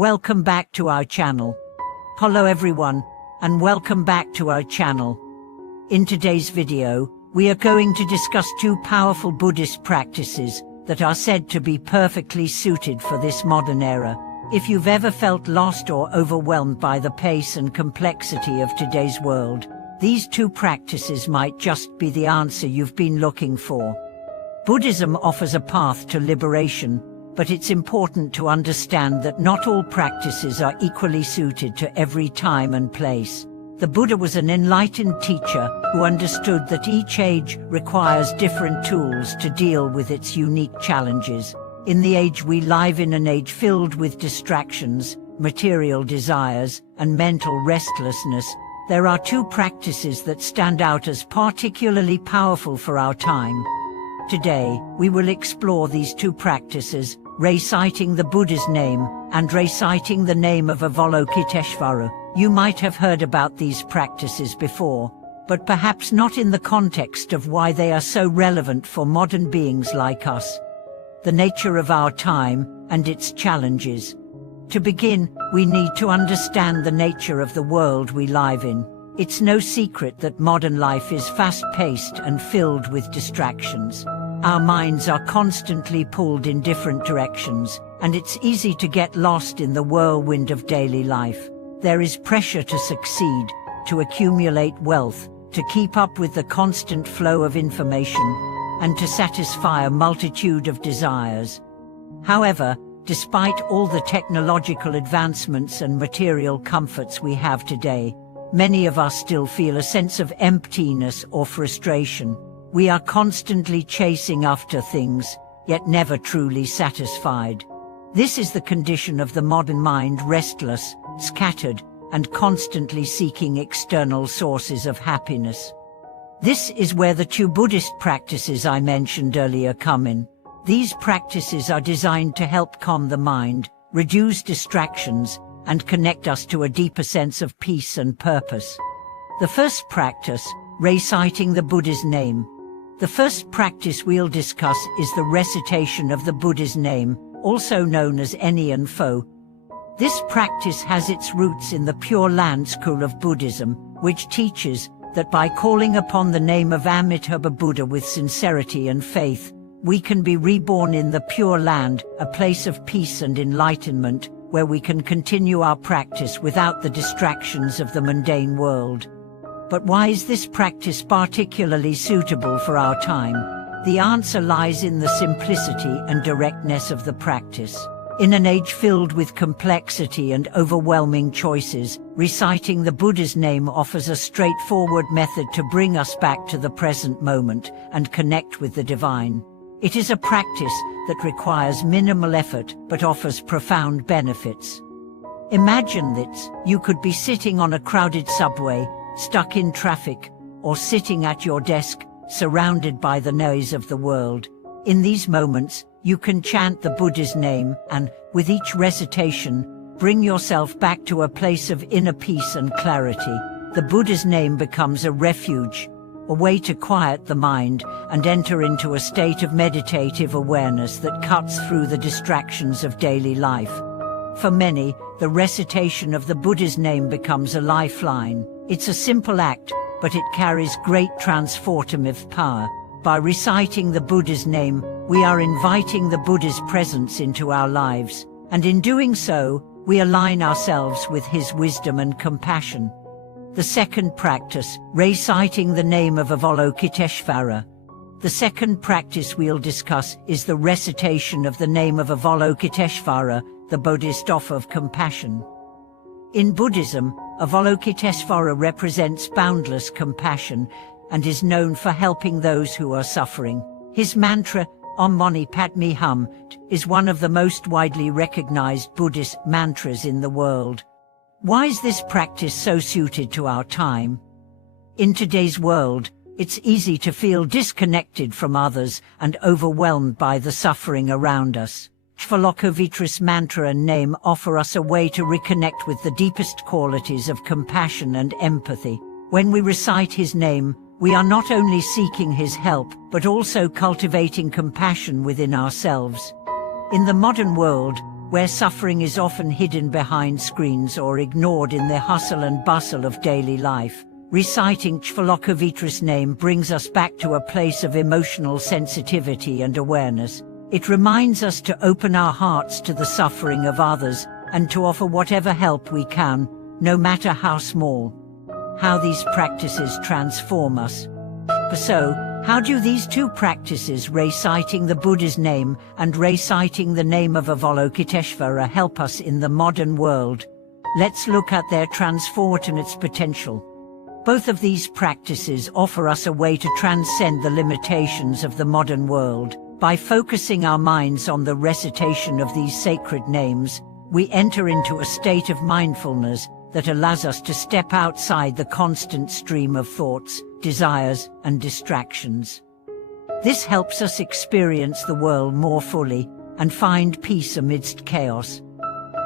Welcome back to our channel. Hello everyone, and welcome back to our channel. In today's video, we are going to discuss two powerful Buddhist practices that are said to be perfectly suited for this modern era. If you've ever felt lost or overwhelmed by the pace and complexity of today's world, these two practices might just be the answer you've been looking for. Buddhism offers a path to liberation, but it's important to understand that not all practices are equally suited to every time and place. The Buddha was an enlightened teacher who understood that each age requires different tools to deal with its unique challenges. In the age we live in, an age filled with distractions, material desires, and mental restlessness, there are two practices that stand out as particularly powerful for our time. Today, we will explore these two practices, reciting the Buddha's name and reciting the name of Avalokiteshvara. You might have heard about these practices before, but perhaps not in the context of why they are so relevant for modern beings like us. The nature of our time and its challenges. To begin, we need to understand the nature of the world we live in. It's no secret that modern life is fast-paced and filled with distractions. Our minds are constantly pulled in different directions, and it's easy to get lost in the whirlwind of daily life. There is pressure to succeed, to accumulate wealth, to keep up with the constant flow of information, and to satisfy a multitude of desires. However, despite all the technological advancements and material comforts we have today, many of us still feel a sense of emptiness or frustration. We are constantly chasing after things, yet never truly satisfied. This is the condition of the modern mind, restless, scattered, and constantly seeking external sources of happiness. This is where the two Buddhist practices I mentioned earlier come in. These practices are designed to help calm the mind, reduce distractions, and connect us to a deeper sense of peace and purpose. The first practice, reciting the Buddha's name. The first practice we'll discuss is the recitation of the Buddha's name, also known as Ennean Pho. This practice has its roots in the Pure Land school of Buddhism, which teaches that by calling upon the name of Amitabha Buddha with sincerity and faith, we can be reborn in the Pure Land, a place of peace and enlightenment, where we can continue our practice without the distractions of the mundane world. But why is this practice particularly suitable for our time? The answer lies in the simplicity and directness of the practice. In an age filled with complexity and overwhelming choices, reciting the Buddha's name offers a straightforward method to bring us back to the present moment and connect with the divine. It is a practice that requires minimal effort but offers profound benefits. Imagine that you could be sitting on a crowded subway, stuck in traffic, or sitting at your desk, surrounded by the noise of the world. In these moments, you can chant the Buddha's name and, with each recitation, bring yourself back to a place of inner peace and clarity. The Buddha's name becomes a refuge, a way to quiet the mind and enter into a state of meditative awareness that cuts through the distractions of daily life. For many, the recitation of the Buddha's name becomes a lifeline. It's a simple act, but it carries great transformative power. By reciting the Buddha's name, we are inviting the Buddha's presence into our lives, and in doing so, we align ourselves with his wisdom and compassion. The second practice, reciting the name of Avalokiteshvara. The second practice we'll discuss is the recitation of the name of Avalokiteshvara, the Bodhisattva of compassion. In Buddhism, Avalokiteshvara represents boundless compassion and is known for helping those who are suffering. His mantra, Om Mani Padme Hum, is one of the most widely recognized Buddhist mantras in the world. Why is this practice so suited to our time? In today's world, it's easy to feel disconnected from others and overwhelmed by the suffering around us. Avalokiteshvara's mantra and name offer us a way to reconnect with the deepest qualities of compassion and empathy. When we recite his name, we are not only seeking his help, but also cultivating compassion within ourselves. In the modern world, where suffering is often hidden behind screens or ignored in the hustle and bustle of daily life. Reciting Chvalokovitra's name brings us back to a place of emotional sensitivity and awareness. It reminds us to open our hearts to the suffering of others and to offer whatever help we can, no matter how small. How these practices transform us. So, how do these two practices, reciting the Buddha's name and reciting the name of Avalokiteshvara, help us in the modern world? Let's look at their transformative potential. Both of these practices offer us a way to transcend the limitations of the modern world. By focusing our minds on the recitation of these sacred names, we enter into a state of mindfulness that allows us to step outside the constant stream of thoughts, desires, and distractions. This helps us experience the world more fully and find peace amidst chaos.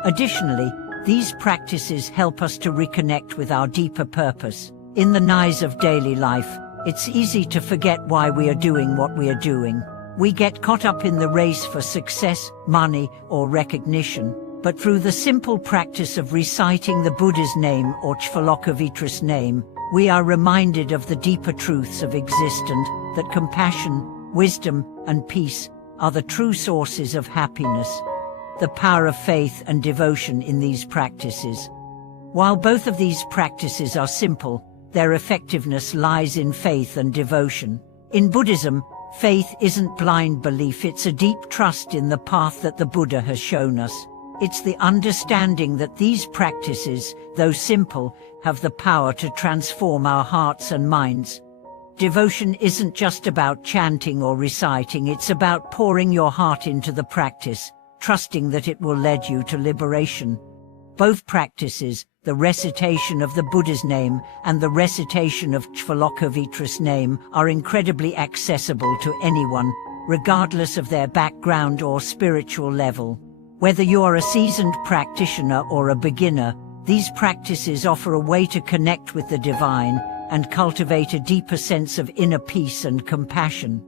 Additionally, these practices help us to reconnect with our deeper purpose. In the noise of daily life, it's easy to forget why we are doing what we are doing. We get caught up in the race for success, money, or recognition. But through the simple practice of reciting the Buddha's name or Chvalokovitra's name, we are reminded of the deeper truths of existence, that compassion, wisdom, and peace are the true sources of happiness. The power of faith and devotion in these practices. While both of these practices are simple, their effectiveness lies in faith and devotion. In Buddhism, faith isn't blind belief, it's a deep trust in the path that the Buddha has shown us. It's the understanding that these practices, though simple, have the power to transform our hearts and minds. Devotion isn't just about chanting or reciting, it's about pouring your heart into the practice, trusting that it will lead you to liberation. Both practices, the recitation of the Buddha's name and the recitation of Chvalokovitra's name, are incredibly accessible to anyone, regardless of their background or spiritual level. Whether you're a seasoned practitioner or a beginner, these practices offer a way to connect with the divine and cultivate a deeper sense of inner peace and compassion.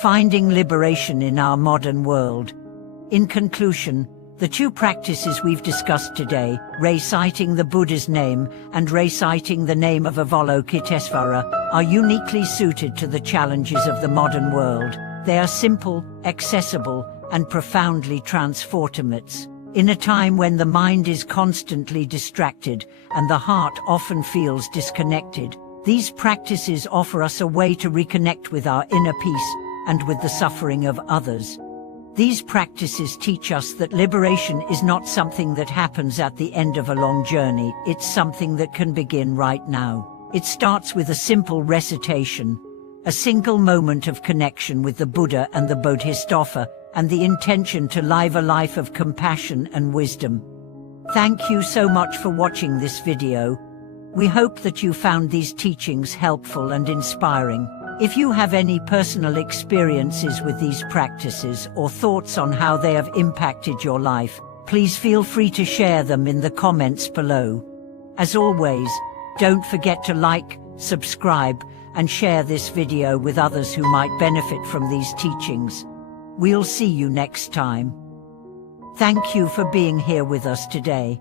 Finding liberation in our modern world. In conclusion, the two practices we've discussed today, reciting the Buddha's name and reciting the name of Avalokiteshvara, are uniquely suited to the challenges of the modern world. They are simple, accessible, and profoundly transformative. In a time when the mind is constantly distracted and the heart often feels disconnected, these practices offer us a way to reconnect with our inner peace and with the suffering of others. These practices teach us that liberation is not something that happens at the end of a long journey, it's something that can begin right now. It starts with a simple recitation, a single moment of connection with the Buddha and the Bodhisattva, and the intention to live a life of compassion and wisdom. Thank you so much for watching this video. We hope that you found these teachings helpful and inspiring. If you have any personal experiences with these practices or thoughts on how they have impacted your life, please feel free to share them in the comments below. As always, don't forget to like, subscribe, and share this video with others who might benefit from these teachings. We'll see you next time. Thank you for being here with us today.